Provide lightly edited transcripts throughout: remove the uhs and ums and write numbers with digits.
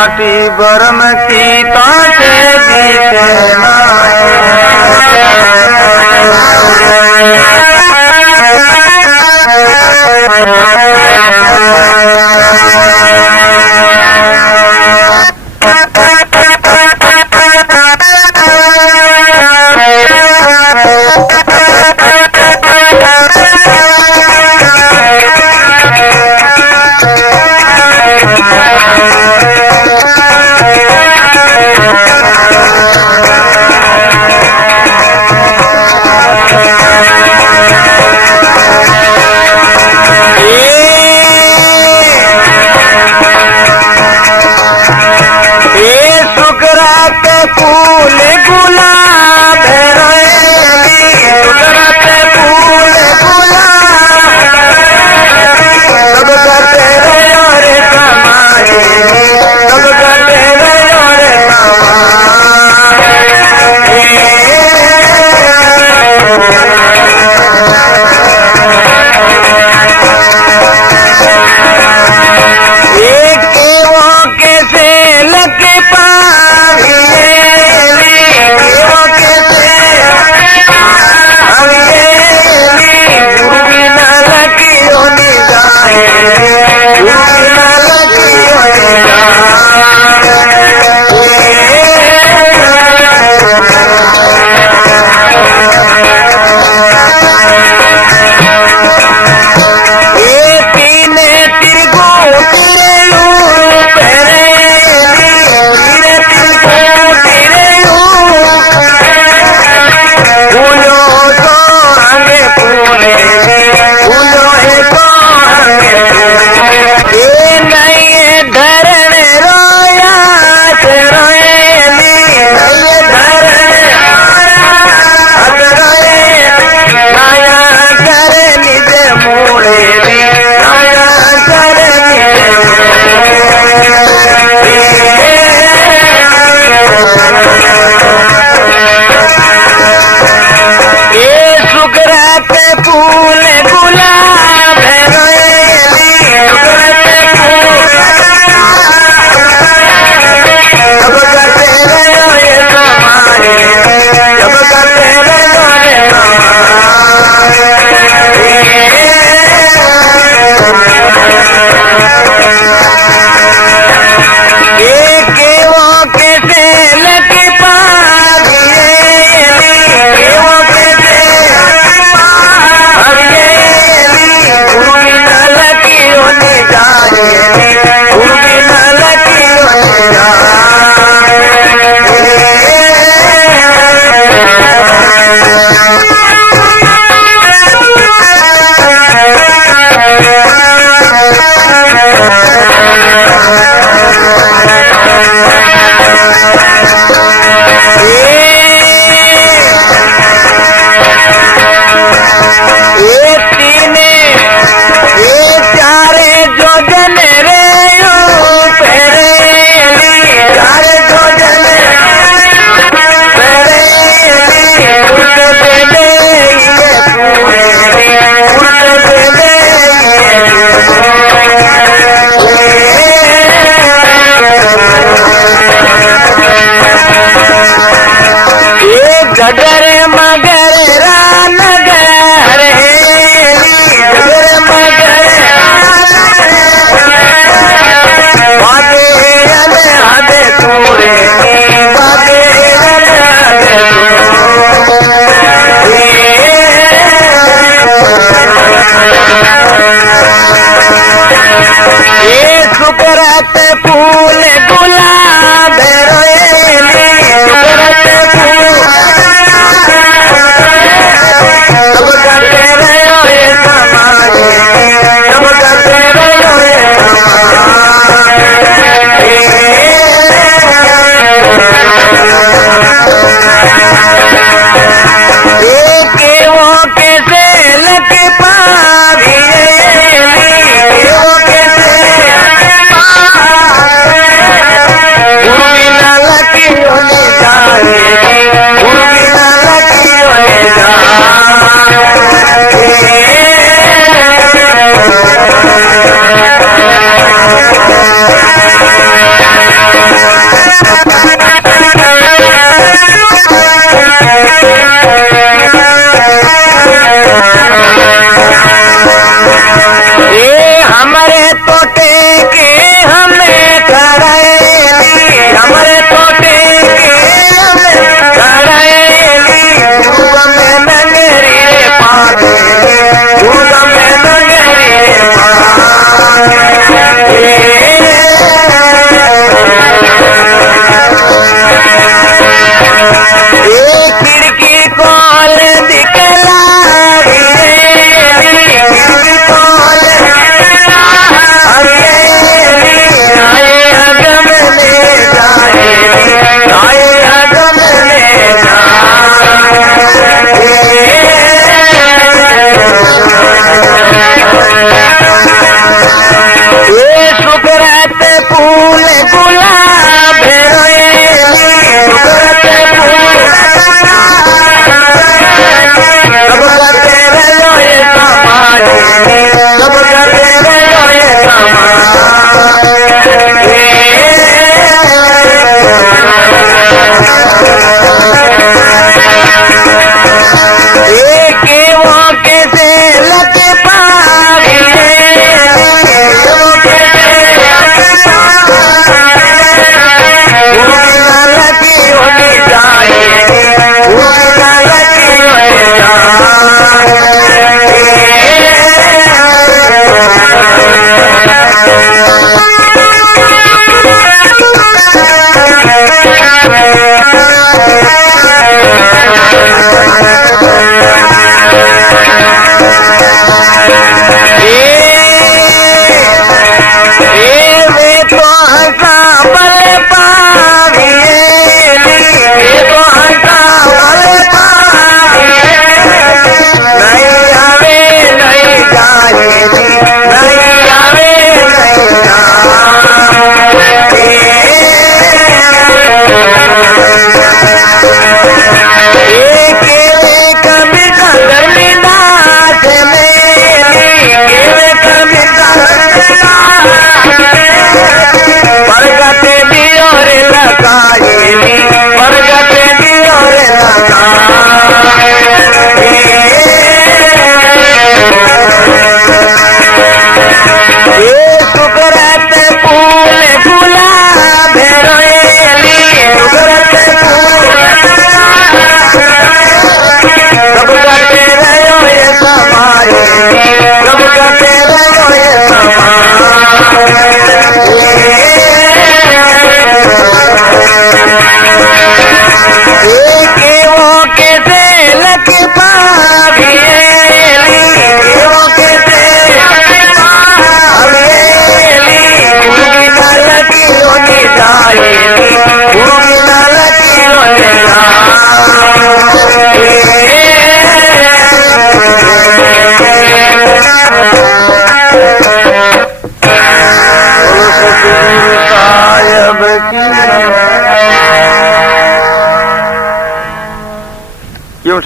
माटी बरम की ताके बीते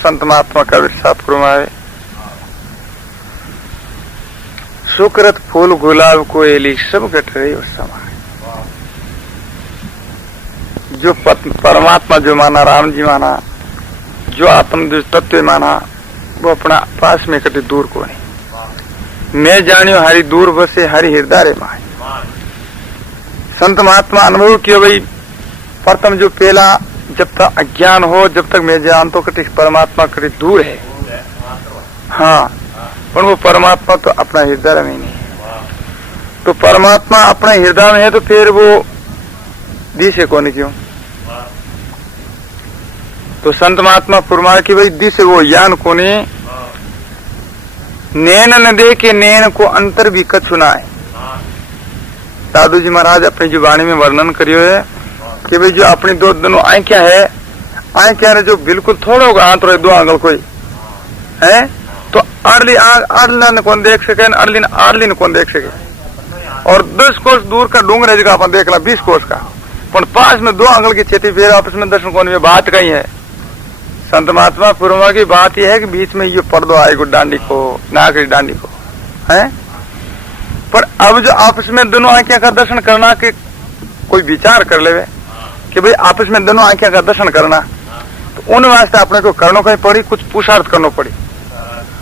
संत महात्मा कबीर साहब फरमाए, सुकृत फूल गुलाब को एली सब घट रही उस समय। जो परमात्मा जो माना, राम जी माना, जो आत्म जो तत्व माना, वो अपना पास में कटे दूर को नहीं। मैं जानियो हरि दूर बसे हरि हृदय रे माए। संत महात्मा अनुभव किया भाई, प्रथम जो पहला जब तक अज्ञान हो, जब तक मैं जानता हूं कि परमात्मा कटे दूर है, हाँ, पर वो परमात्मा तो अपना हृदय में नहीं है। तो परमात्मा अपने हृदय में है तो फिर वो दिशे कौन क्यों? तो संत महात्मा फरमाए कि भाई दिशे वो ज्ञान कोने, नैन न दे के नैन को अंतर भी कछु ना है। साधु जी महाराज अपनी जो वाणी में वर्णन करियो है कि भाई जो अपनी दो दोनों आंखें है, आंखें जो बिल्कुल थोड़ा होगा हाथ रहे दो आंगल कोई है, तो अड़लिन कौन देख सके, अड़लिन कौन देख सके। और 10 कोस दूर का डूंगर जगह अपन देख ला 20 कोस का, पर पास में 2 आंगल की छेती फेर आपस में दर्शन कौन में बात कहीं है। संत महात्मा पूर्वा की बात यह है कि बीच में ये पर्दो आएगा डांडी को, नागरी डांडी को है। पर अब जो आपस में दोनों आंखें का दर्शन करना के कोई विचार कर ले कि भाई आपस में दोनों आंखें का दर्शन करना, तो उन वास्ते अपने को करना कहीं पड़ी, कुछ पुरुषार्थ करना पड़ी।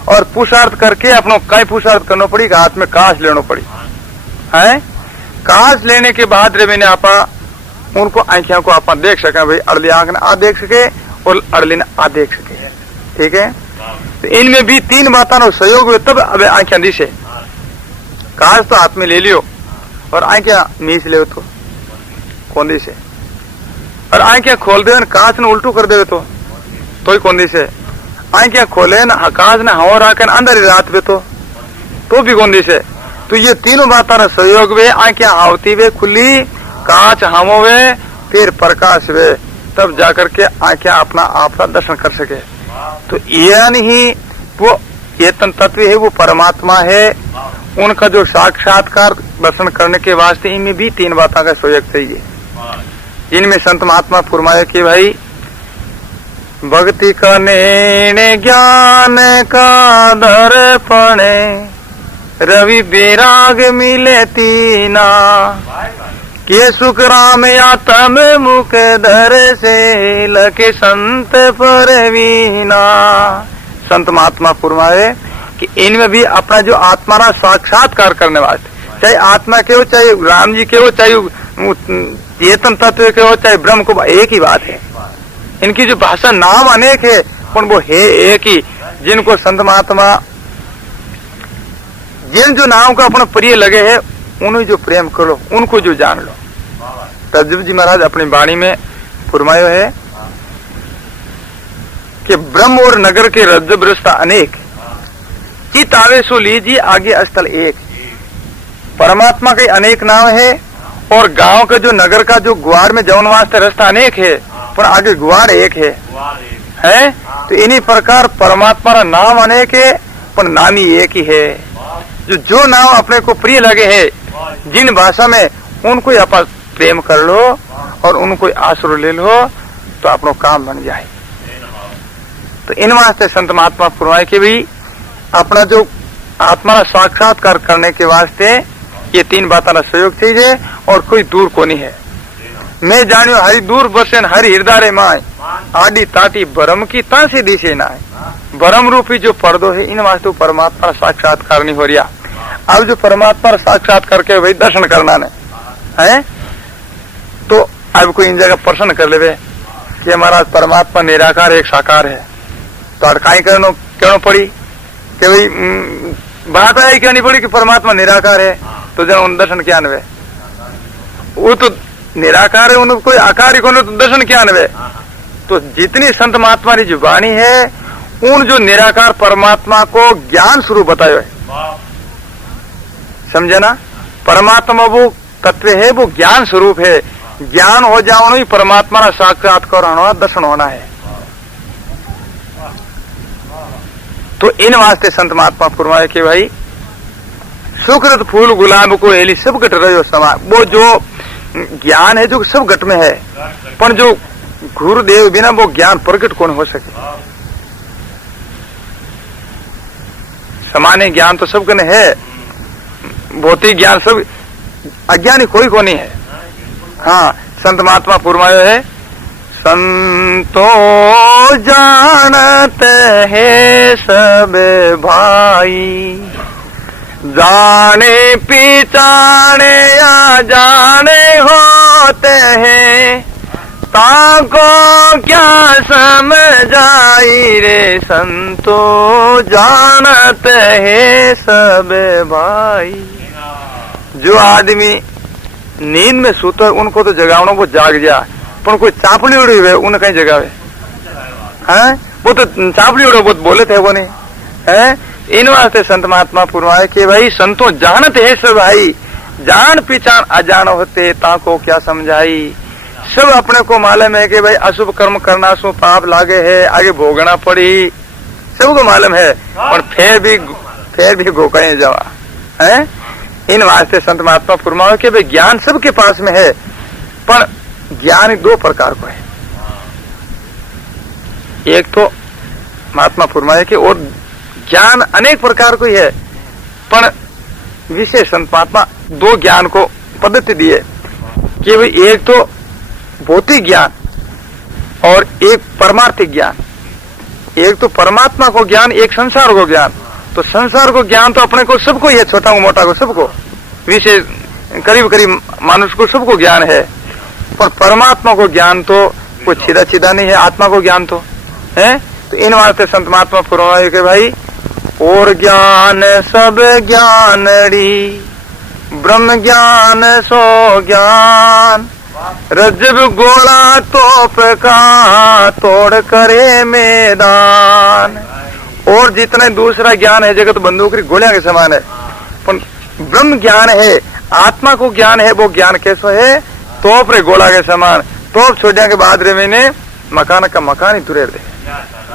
और पुरुषार्थ करके अपनो कई पुरुषार्थ करना पड़ी, हाथ में कांच लेना पड़ी है। कांच लेने के बाद रे मैंने आपा उनको आंखियों को आप देख सके, भाई अड़ली आंख ने आ देख सके और अड़ली ने आ देख सके, ठीक है। तो इनमें भी 3 बातों सहयोग हुए तब अब आंखें दिशे। कांच तो हाथ में ले लियो और आंखें मीच ले तो कौन दिशे, और आंखें खोल दे कांच ने उल्टू कर दे तो ही कौन दिशे। आंखें खोले ना कांच ने हवा राखन अंदर ही रात में तो भी कौन दिशे। तो ये तीनों बातों सहयोग वे, आंखें आवती वे खुली, कांच हमो वे, फिर प्रकाश वे, तब जाकर के आंखें अपना आप का दर्शन कर सके। तो यह नहीं वो चेतन तत्व है, वो परमात्मा है, उनका जो साक्षात्कार दर्शन करने के वास्ते इनमें भी 3 बातों का सहयोग चाहिए। इनमें संत महात्मा फरमाए कि भाई भक्ति का निर्णय ज्ञान का दर्पणे, रवि बैराग मिले तीना, के सुख राम या तम मुख धर से लके संत परवीना। संत महात्मा फरमाए कि इनमें भी अपना जो आत्मा का साक्षात्कार करने वास्ते, चाहे आत्मा के हो, चाहे राम जी के हो, चाहे चेतन तत्व के हो, चाहे ब्रह्म को, एक ही बात है। इनकी जो भाषा नाम अनेक है पर वो है एक ही। जिनको संत महात्मा जिन जो नाम का अपना प्रिय लगे है, उन्हें जो प्रेम करो, उनको जो जान लो। तजब जी महाराज अपनी वाणी में फरमायो है कि ब्रह्म और नगर के रज्जब रस्ता अनेक, चित आवे सो लीजिए आगे अस्थल एक। परमात्मा के अनेक नाम है और गांव का जो नगर का जो ग्वार में जौन वास्ते रास्ता अनेक है, पर आगे ग्वार एक है। तो इन्हीं प्रकार परमात्मा का नाम अनेक है पर नाम ही एक ही है। जो नाम अपने को प्रिय लगे है, जिन भाषा में उनको आप प्रेम कर लो और उनको आश्रय ले लो तो अपनो काम बन जाए। तो इन वास्ते संत महात्मा फरमाए कि भाई अपना जो आत्मा का साक्षात्कार करने के वास्ते ये 3 बातों का सहयोग चाहिए और कोई दूर को नहीं है। मैं जानियो हरि दूर बसेन हरि हृदय रे माय, आडी ताटी भरम की तासी दिशे ना है। भरम रूपी जो पर्दो है, इन वास्ते परमात्मा का साक्षात्कार नहीं हो रहा। अब जो परमात्मा का साक्षात्कार के वही दर्शन करना है, तो अब कोई इन जगह प्रश्न कर ले कि हमारा परमात्मा निराकार एक साकार है, तो अड़काई कहना पड़ी कि भाई बात आई क्यों नहीं पड़ी कि परमात्मा निराकार है, तो जन उन दर्शन क्या नवे, वो तो निराकार है, उनको कोई आकार ही को तो दर्शन क्या नवे। तो जितनी संत महात्मा की जो वाणी है, उन जो निराकार परमात्मा को ज्ञान स्वरूप बतायो है, समझे ना। परमात्मा वो तत्व है, वो ज्ञान स्वरूप है। ज्ञान हो जाओ ही परमात्मा का साक्षात्कार होना, दर्शन होना है। तो इन वास्ते संत महात्मा फरमाए कि भाई सुकृत फूल गुलाब को एली सब घट रहो समा। वो जो ज्ञान है जो सब घट में है, पर जो गुरुदेव बिना वो ज्ञान प्रकट कौन हो सके। सामान्य ज्ञान तो सबके ने है, भौतिक ज्ञान सब अज्ञानी कोई को नहीं है। हाँ, संत महात्मा फरमाया है, संतो जानते हैं सब भाई, जाने पहचाने या जाने होते हैं, ताको क्या समझाई रे, संतो जानते हैं सब भाई। जो आदमी नींद में सोता है उनको तो जगावनों को जाग जा, पर कोई चापड़ी उड़ी हुए उन्हें कहीं जगावे हैं, वो तो चापड़ी उड़े बहुत बोले थे वो नहीं है। इन वास्ते संत महात्मा फरमाए कि भाई संतो जानते है सब भाई, जान पहचान अजान होते ताको क्या समझाई। सब अपने को मालूम है कि भाई अशुभ कर्म करना सो पाप लागे है, आगे भोगना पड़ी, सबको मालूम है, और फिर भी गोकड़े जावा है। इन वास्ते संत महात्मा फरमाए कि भाई ज्ञान सबके पास में है, पर ज्ञान दो प्रकार को है। एक तो महात्मा फरमाए कि और ज्ञान अनेक प्रकार को ही है, पर विशेष संत महात्मा दो ज्ञान को पद्धति दी है कि भाई एक तो भौतिक ज्ञान और एक परमार्थिक ज्ञान। एक तो परमात्मा को ज्ञान, एक संसार को ज्ञान। तो संसार को ज्ञान तो अपने को सबको ही है, छोटा को मोटा को सबको, विशेष करीब करीब मानुष को सबको ज्ञान है, पर परमात्मा को ज्ञान तो कुछ सीधा सीधा नहीं है, आत्मा को ज्ञान तो है। तो इन वास्ते संत महात्मा फरमाए कि भाई और ज्ञान सब ज्ञानड़ी, ब्रह्म ज्ञान सो ज्ञान, रज्जब गोला तोप का तोड़ करे मैदान। और जितने दूसरा ज्ञान है जगत बंदूक की गोलियां के समान है, पर ब्रह्म ज्ञान है, आत्मा को ज्ञान है, वो ज्ञान कैसो है, तोप रे गोला के समान। तोप छोड़ने के बाद रे मैंने मकान का मकान ही तुरे दे।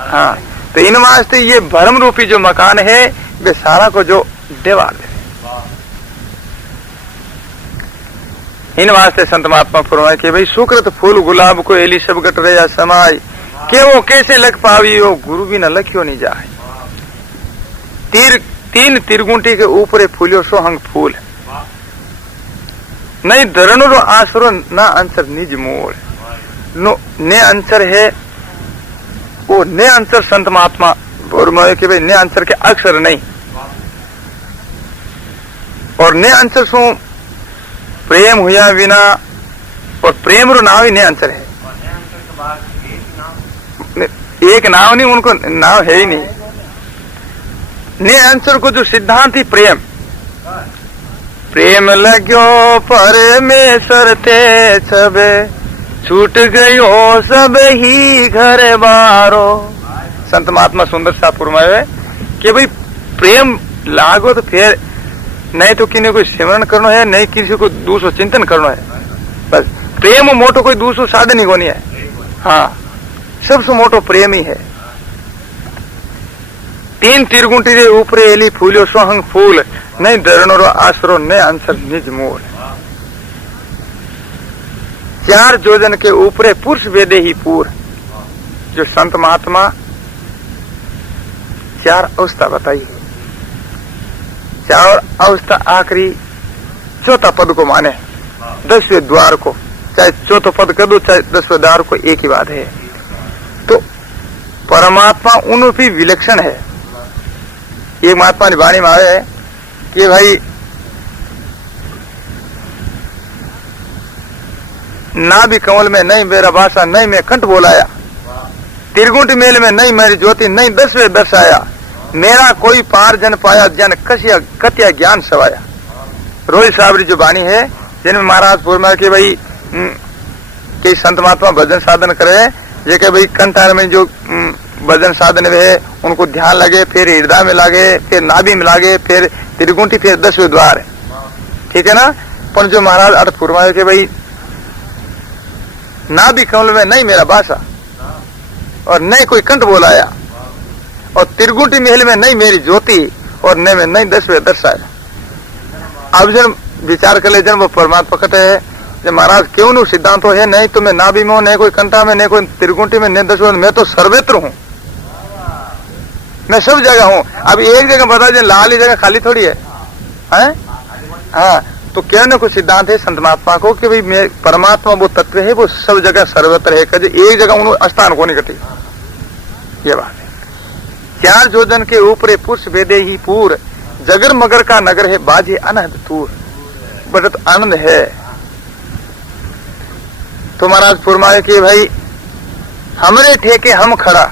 हाँ, तो इन वास्ते ये भ्रम रूपी जो मकान है वे सारा को जो देवार दे। इन वास्ते संत महात्मा फरमाए कि भाई सुकृत फूल गुलाब को एली सब गट रहा समाय, के वो कैसे लग पावी, वो गुरु भी न लख्यो नहीं जाए। तीन तिरगुंटी के ऊपर फूलियो सोहंग फूल, नहीं धरण रो आसरो ना अंसर निज मोड़। ने अंसर है वो ने अंसर संत महात्मा फरमाए कि भाई ने अंसर के अक्षर नहीं, और ने अंसर सो प्रेम हुआ बिना, और प्रेम रो नाव ही ने अंसर है। एक नाव नहीं, उनको नाव है ही नहीं। ने अंसर को जो सिद्धांत ही प्रेम, प्रेम लाग्यो परमेश्वर ते छबे, छूट गयो सब ही घर बारो। संत महात्मा सुंदर सा फरमाए कि भाई प्रेम लागो तो फिर नहीं तो किसी को सिमरण करना है, नहीं किसी को दूसरो चिंतन करना है, बस प्रेम मोटो कोई दूसरो साधन ही को नहीं है। हाँ, सबसे मोटो प्रेम ही है। तीन तिरगुंटी के ऊपर एली फूलियो सोहंग फूल, नहीं धरणो आसरो ने अंसर निज मूल। चार जोजन के ऊपर पुरुष वेदे ही पूर। जो संत महात्मा चार अवस्था बताई है, चार अवस्था आखिरी चौथा पद को माने, 10वें द्वार को, चाहे चौथा पद कर दो चाहे 10वें द्वार को, एक ही बात है। तो परमात्मा उन भी विलक्षण है। एक महात्मा ने वाणी में आया है कि भाई ना भी कमल में नहीं मेरा भाषा, नहीं मैं कंठ बोलाया, तिरगुंट मेल में नहीं मेरी ज्योति, नहीं 10वें दर्शाया, मेरा कोई पार जन पाया, जन कसिया कतिया ज्ञान सवाया। रोहित साहब जो वाणी है जिनमें महाराज फरमाया कि भाई कई संत महात्मा भजन साधन करे, ये कि भाई कंठार में जो भजन साधन है उनको ध्यान लगे, फिर हृदय में लगे, फिर नाभि में लगे, फिर त्रिगुंटी, फिर 10वें द्वार है, ठीक है ना। पर जो महाराज अर्थ फरमाया कि भाई नाभि कमल में नहीं मेरा भाषा, और नहीं कोई कंठ बोलाया, और त्रिगुंटी महल में नहीं मेरी ज्योति, और न में नहीं 10वें दर्शाया। अब जन विचार कर ले जन वो परमात्मा कहते है जब महाराज क्यों नु सिद्धांत हो है, नहीं तो मैं नाभि में हूं, नहीं कोई कंठा में, नहीं कोई त्रिगुंटी में, नहीं 10वें, मैं तो सर्वत्र हूं। मैं सब जगह हूँ। अब एक जगह बता दें लाल ही जगह खाली थोड़ी है, हैं? हाँ, तो कहने को सिद्धांत है संत महात्मा को कि भाई मैं परमात्मा वो तत्व है, वो सब जगह सर्वत्र है, कभी एक जगह उन्होंने स्थान को नहीं कटी। ये बात है। 4 जोजन के ऊपर पुरुष वेदे ही पूर, जगर मगर का नगर है बाजे अनहद तूर। बड़ा तो आनंद है। तो महाराज फरमाए कि भाई हमरे ठेके हम खड़ा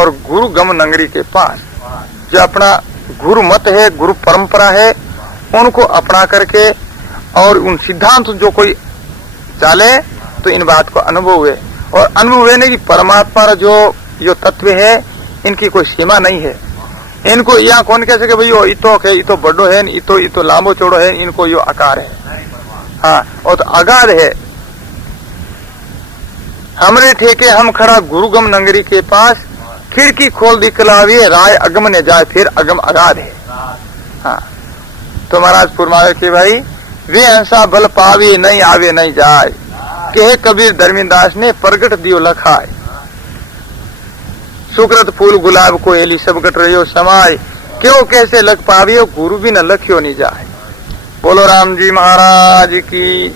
और गुरु गम नगरी के पास। जो अपना गुरु मत है, गुरु परंपरा है, उनको अपना करके और उन सिद्धांत जो कोई चाले तो इन बात को अनुभव हुए। और अनुभव है नहीं कि परमात्मा जो तत्व है इनकी कोई सीमा नहीं है। इनको यहाँ कौन कह सके भाई यो इतो है, इतो बड़ो है, इतो लांबो चौड़ो है, इनको यो आकार है। हाँ, और तो अगाध है। हमरे ठेके हम खड़ा गुरुगम नगरी के पास, खिड़की खोल दिखलावे राय अगम ने जाए, फिर अगम अगाध है। हाँ, तो महाराज फरमाए कि भाई वे हंसा बल पावे नहीं आवे नहीं जाए, कहे कबीर धर्मीदास ने प्रगट दियो लखाए। सुकृत फूल गुलाब को एली सब कट रही हो समाय, क्यों कैसे लग पावे गुरु भी न लखियो नहीं जाए। बोलो राम जी महाराज की।